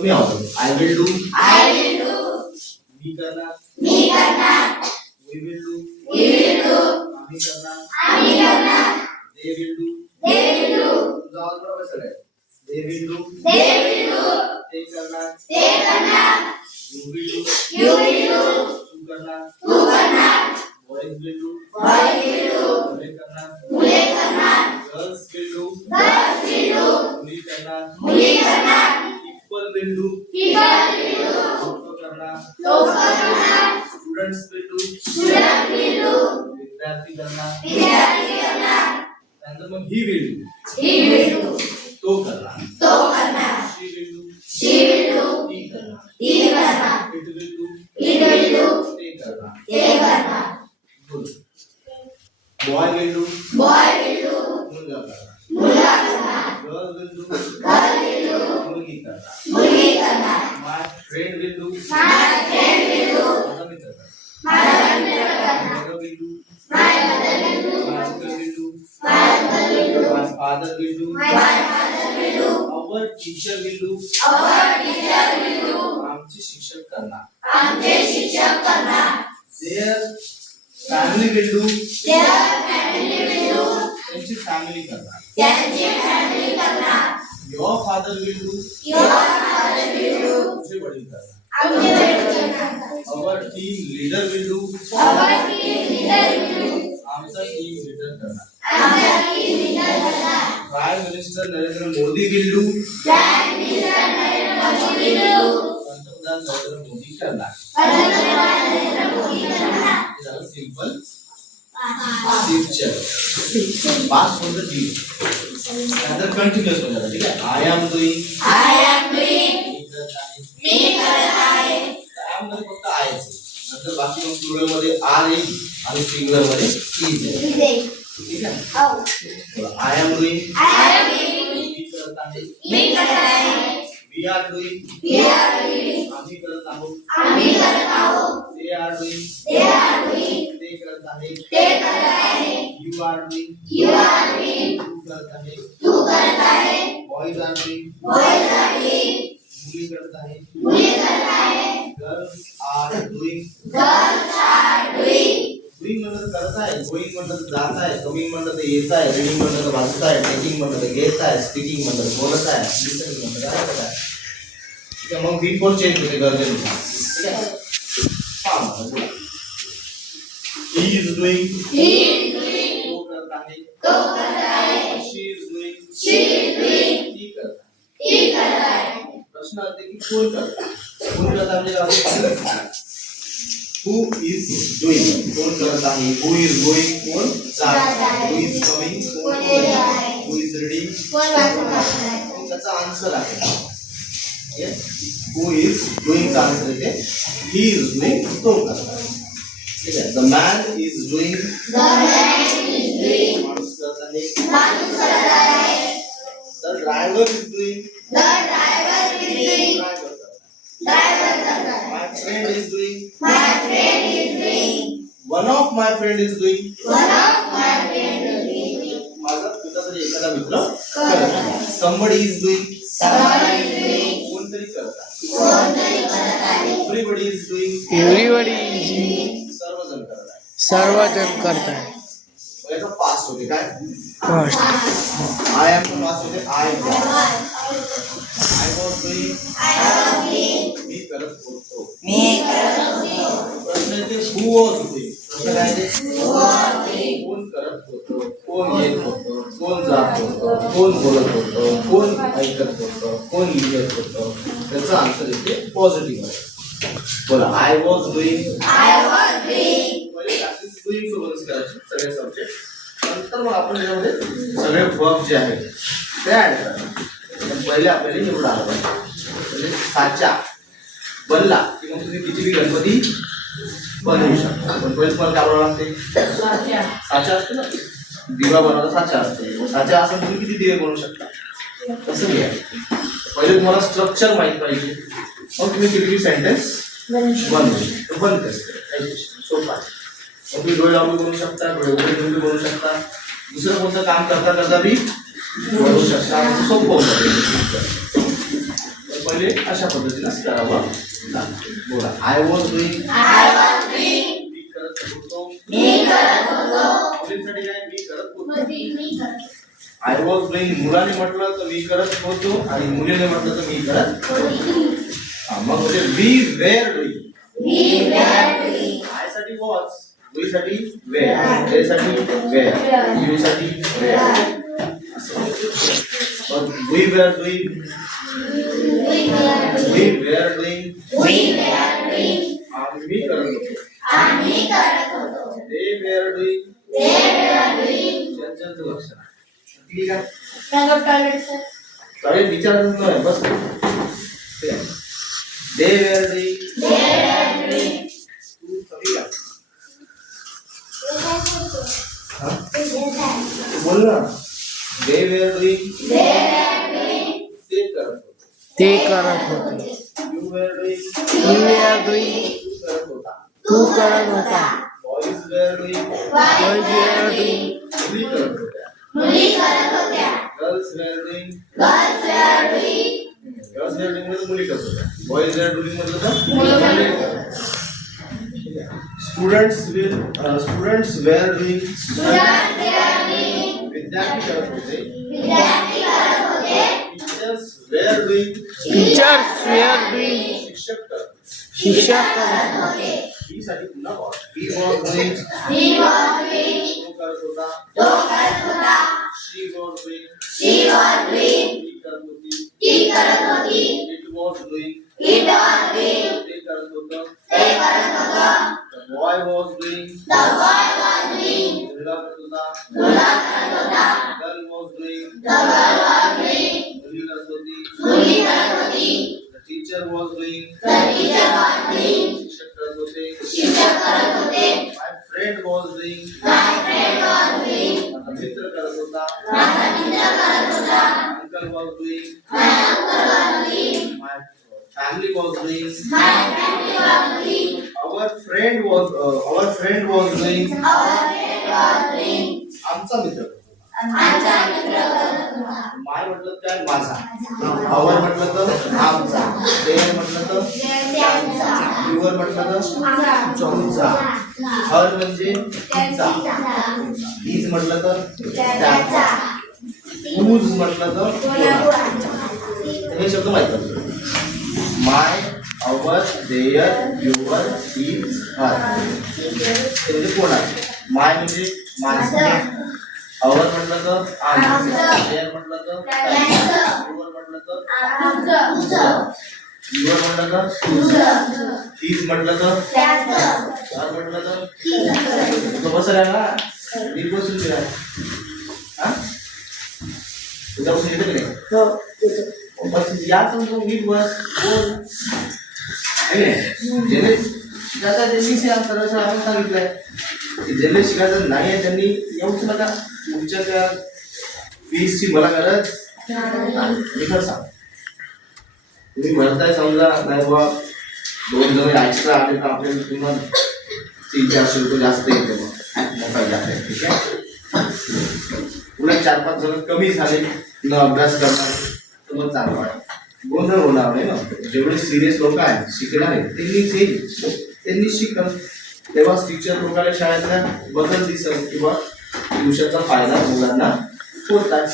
तुम्ही आवाज I will do मी करणार वी विल डू आम्ही करणार दे विल डू तुझा आवाज बरोबर सगळं दे विल डू ते करणार यू विल डू तू करणार बॉयज विल डू मुले करणार गर्ल्स विल डू मुली करणार पीपल विल डू लोक करणार स्टुडंट्स विल डू विद्यार्थी करणार त्यानंतर मग ही विल डू तो करणार शी विल डू ती करणार इट विल डू ते करणार बॉय विल डू मुलगा करणार गर्ल विल डू मुलगी करणार माय फ्रेंड विल डू माझा मित्र करणार mother will do my mother will do my father will do our teacher will do आमचे शिक्षक करणार देयर फॅमिली विल डू त्यांची फॅमिली करणार योर फादर विल डू तुझे वडील करणार our team leader will do आमचा टीम लीडर करणार prime minister Narendra Modi will do पंतप्रधान नरेंद्र मोदी करणार सिंपल फ्यूचर पास्ट होता डी नंतर कंटिन्यूअस हो जाता ठीक है आई एम डूइंग मी करत आहे आई मध्ये फक्त आहे नंतर बाकी मग प्लुरल मध्ये आर येईल आणि सिंगुलर मध्ये इज येईल ठीक है आई एम डूइंग मी करत आहे वी आर डूइंग आम्ही करत आहोत दे आर डूइंग ते करत आहे यू आर डूइंग तू करत आहे बॉयज आर डूइंग मुली करत आहे गर्ल्स आर डूइंग डूइंग मतलब करता है गोइंग मतलब जाता है कमिंग मतलब येता है रीडिंग मतलब वाचता है टेकिंग मतलब घेता है स्पीकिंग मतलब बोलता है लिसनिंग मतलब ऐकता है ठीक है मग बिफोर चेंज होते गरजेनुसार ठीक है हां बोला he is doing तो करता है she is doing he करता है प्रश्न आते कि कौन करता है who is doing कौन करता है who is going कौन जाता है who is coming कौन येता है who is reading कौन वाचता है त्याचा आन्सर आहे who is doing चा आन्सर आहे he is doing तो करता है ठीक है the man is doing माणूस करता है the driver is doing driver करता है my friend is doing one of my friend is doing माझा कुठलातरी एखादा मित्र करत आहे somebody is doing कोणतरी करत आहे everybody is doing सर्वजण करत आहे याचा पास्ट होते काय पास्ट आय एम पास्ट होते आय वॉज डूइंग मी करत होतो प्रश्न येते हू वॉज डूइंग प्रश्न काय आहे कोण करत होतो कोण येत होतो कोण जात होतो कोण बोलत होतो कोण ऐकत होतो कोण लिहित होतो त्याचा आन्सर येते पॉझिटिव्ह आहे बोला आय वॉज डूइंग पहिले प्रॅक्टिस डूइंग सोबतच करायची सगळे सब्जेक्ट नंतर मग आपण यामध्ये सगळे वर्ब जे आहेत ते ऍड करायचे पहिले आपल्याला निवड आलं पाहिजे म्हणजे साचा बनला की मग तुम्ही किती बी गणपती बनवू शकता पण पहिले तुम्हाला काय बनवावं लागते साचा असते ना दिवा बनवायला साचा असते साचा असून तुम्ही किती दिवे बनवू शकता तसं घ्या पहिले तुम्हाला स्ट्रक्चर माहित पाहिजे मग तुम्ही किती सेंटेन्स बनवू बंद करते सोपा मग तुम्ही डोळे लावून बनवू शकता डोळे उघडे ठेवून बनवू शकता दुसरं कोणतं काम करता करता बी बनवू शकता सोपं होतं पहिले अशा पद्धतीने करावं लागतं. बोला आय वॉज डुईंग मी करत होतो. मुलींसाठी काय मी करत होतो. आय वॉज डुईंग मुलाने म्हटलं तर मी करत होतो आणि मुलीने म्हटलं तर मी करत होतो. मग म्हणजे वी वेअर डुईंग. आय साठी वॉज, वी साठी वेअर, ते साठी वेअर, यू साठी वेअर. मग वी वेअर डुईंग, आम्ही करत होतो. दे वेअर डुईंग, त्यांचं लक्षण. ठीक आहे. टॉयलेट विचारायचं नाही बस. दे वेअर डुईंग, तू कधी का बोल ना. दे वेअर डुईंग, ते करत होते. यू वेअर डुईंग, तू करत होता. बॉईज वेअर डुईंग, मुली करत होत्या. गर्ल्स वेअर डुईंग, म्हणजे मुली करत होत्या. बॉईज वेअर डुईंग म्हटलं तर मुली करत. स्टुडंट्स वेअर डुईंग, विद्यार्थी करत होते. टीचर्स वेअर डुईंग, शिक्षक करत होते. ही साठी पुन्हा वॉज. ही वॉज डुईंग, तो करत होता. शी वॉज डुईंग, ती करत होती. इट वॉज डुईंग, ते करत होतं. द बॉय वॉज डुईंग, मुलगा करत होता. गर्ल वॉज डुईंग, मुली करत होती. द टीचर वॉज डुईंग, शिक्षक करत होते. माय फ्रेंड वॉज डुईंग, माझा मित्र करत होता. Uncle was doing, my family was doing. Our friend was doing, आमचा मित्र. माय म्हटलं काय माझा, आवर म्हटलं तर आमचा, देअर म्हटलं तर त्यांचा, युअर म्हटलं तर तुमचा, हर म्हणजे तिचा, हिज म्हटलं तर त्याचा, हुज म्हटलं तर हे शब्द माहित असतो. माय, आवर, देअर, युअर, हिज, हर हे म्हणजे कोणाचे. माय म्हणजे माझे, आवर म्हटलं तर आमचं, देअर म्हटलं तर त्याचं, युअर म्हटलं तर तुझं, युअर म्हटलं तर तुझं, हिज म्हटलं तर त्याचं, हर म्हटलं तर तिचं. तो बसला ना नीट बसून घ्या. हा तुझा बसून येते की नाही? हो बस या समजून नीट बस बोल. ज्याने शिकायचा त्यांनी सरळ सरळ सांगितलंय. ज्यांनी शिकायचं नाही आहे त्यांनी येऊच नका. तुमच्या त्या फीसची मला गरज मी खरं सांग. तुम्ही भरताय समजा नाही बा 2 जण एक्स्ट्रा आले तर आपल्याला किंमत 300-400 रुपये जास्त येते. मग काय जास्त आहे. ठीक आहे. उलट 4-5 जण कमी झाले न अभ्यास करणार तर मग चांगलं वाटतं. गोंधळ होणार नाही ना. जेवढे सिरियस लोक आहेत शिकणार आहेत त्यांनी शिकत. तेव्हाच टीचर लोकांना शाळेतल्या बदल दिसत किंवा ट्युशनचा फायदा मुलांना होत आहे.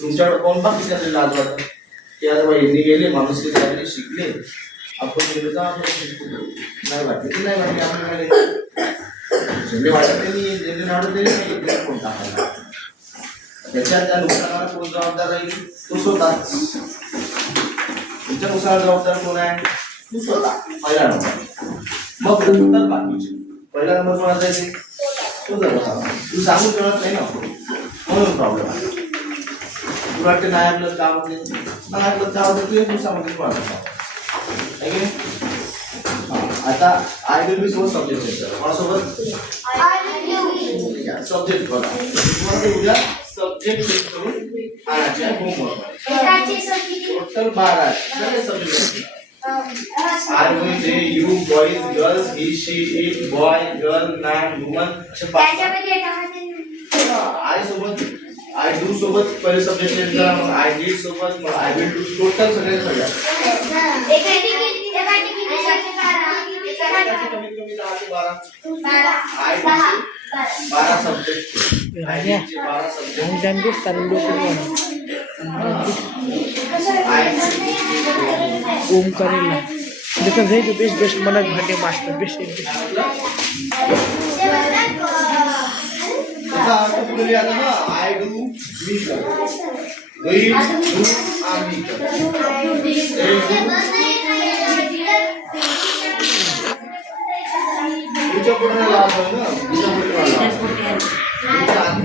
तुमच्याकडे कोण बाकी त्याचे लाज वाटत की आता यांनी गेले माणूस काहीतरी शिकले आपण गेलो तर आपण शिकतो. नाही वाटले की नाही वाटले आपल्याला जेवढे वाटत त्यांनी जेवढे नाडू ते कोण टाकायला. त्याच्यात त्या नुकसानाला कोण जबाबदार राहील तो स्वतःच. तुमच्या नुकसानाला जबाबदार कोण आहे तू स्वतः. पहिला नंबर. मग नंतर बाकीचे. पहिला नंबर कोणाचा आहे तुझा. तू सांगून कळत नाही ना म्हणून प्रॉब्लेम आहे. तुला वाटतं नाही आपलं काम होते नाही आपलं काम होतं तू सांगते कोणाला. आता आय विल बी सोबत सब्जेक्ट कोणासोबत सब्जेक्ट बघा. तुम्हाला उद्या सब्जेक्ट करून आणायचे homework. Total 12 subject. I will they you boys girls he she it boy girl man woman असे 5. आय सोबत आय डू सोबत पहिले सब्जेक्ट चेंज करा, मग आय डिड सोबत, मग आय विल डू, टोटल सगळे सगळ्या कमीत कमी 10 ते 12 I 12 subject, I did 12 subject, ओम करेला देखा जाए जो बेस्ट बेस्ट मनक भाटे मास्टर बेस्ट त्याचा अर्थ पुढे लिहायचा ना, आय डू मी कर, वी डू आम्ही कर, तुझ्या पुढे लावायचं ना, तुझ्या पुढे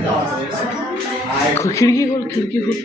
लावायचं, आय खिड़की खोल खिड़की खोल